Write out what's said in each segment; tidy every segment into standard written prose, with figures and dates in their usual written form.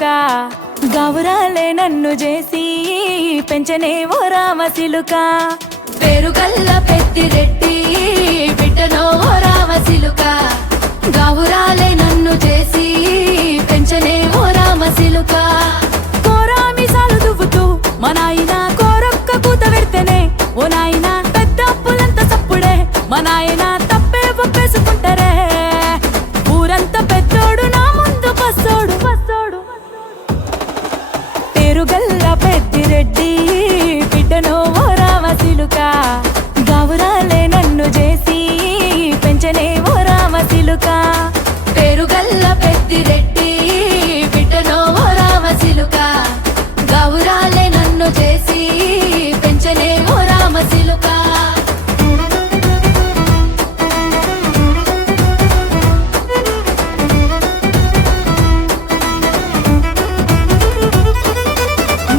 సిలుక గౌరాలే నన్ను చేసి పెంచనే ఓ రామ సిలుక పేరుగల్ల పెద్దిరెడ్డి బిడ్డనో ఓ రామ సిలుక గౌరాలే నన్ను చేసి పెంచనే ఓ రామ సిలుక కోరామిసాలు దువ్వుతూ మా నాయన కోరొక్క కూత పెడితేనే ఓ నాయన పెద్ద అప్పులంత సప్పుడే మా నాయన తప్పే ఒప్పేసుకుంటారే ఊరంతా పెద్దోడు నా ముందు బస్సోడు బస్సోడు పేరుగల్ల పెద్దిరెడ్డి బిడ్డనో ఓ రామ సిలుక గౌరాలే నన్ను చేసి పెంచనే ఓ రామ సిలుక పేరుగల్ల పెద్దిరెడ్డి బిడ్డనో ఓ రామ సిలుక గౌరాలే నన్ను చేసి పెంచనే ఓ రామ సిలుక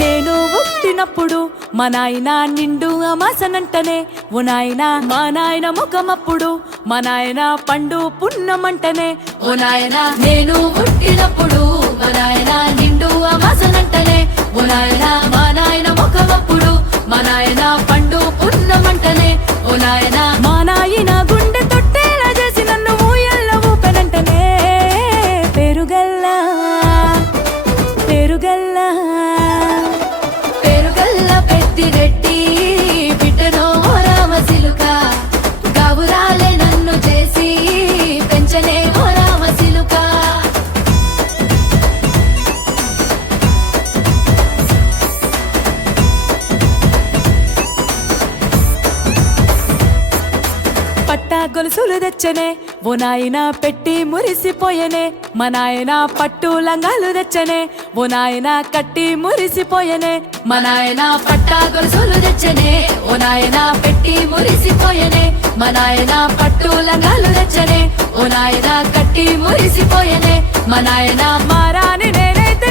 నేను పుట్టినప్పుడు మా నాయన నిండు అమాసనంటనే ఓ నాయన మా నాయన ముఖమప్పుడు మా నాయన పండు పున్నమంటనే ఓ నాయన నేను పుట్టినప్పుడు మా నాయన నిండు అమాసనంటనే ఓ నాయన మా నాయన ముఖమప్పుడు మా నాయన పండు పున్నమంటనే ఓ నాయన మా నాయన గుండె తొట్టేలా చేసి నన్ను ఊయల్ల ఊపెనంటనే పెరుగల్లా పెరుగల్లా పేరుగల్ల పెద్దిరెడ్డి బిడ్డనో ఓ రామ సిలుక గౌరాలే నన్ను చేసి పెంచనే ఓ రామ సిలుక పట్టా గొలుసులు తెచ్చనే ఓ నాయన పెట్టి మురిసిపోయనే మా నాయన పట్టు లంగాలు తెచ్చనే ఓ నాయన కట్టి మురిసిపోయనే మా నాయన పట్టా గొలుసులు తెచ్చనే ఓ నాయన పెట్టి మురిసిపోయనే మా నాయన పట్టు లంగాలు తెచ్చనే ఓ నాయన కట్టి మురిసిపోయనే మా నాయన మారాని నేనైతే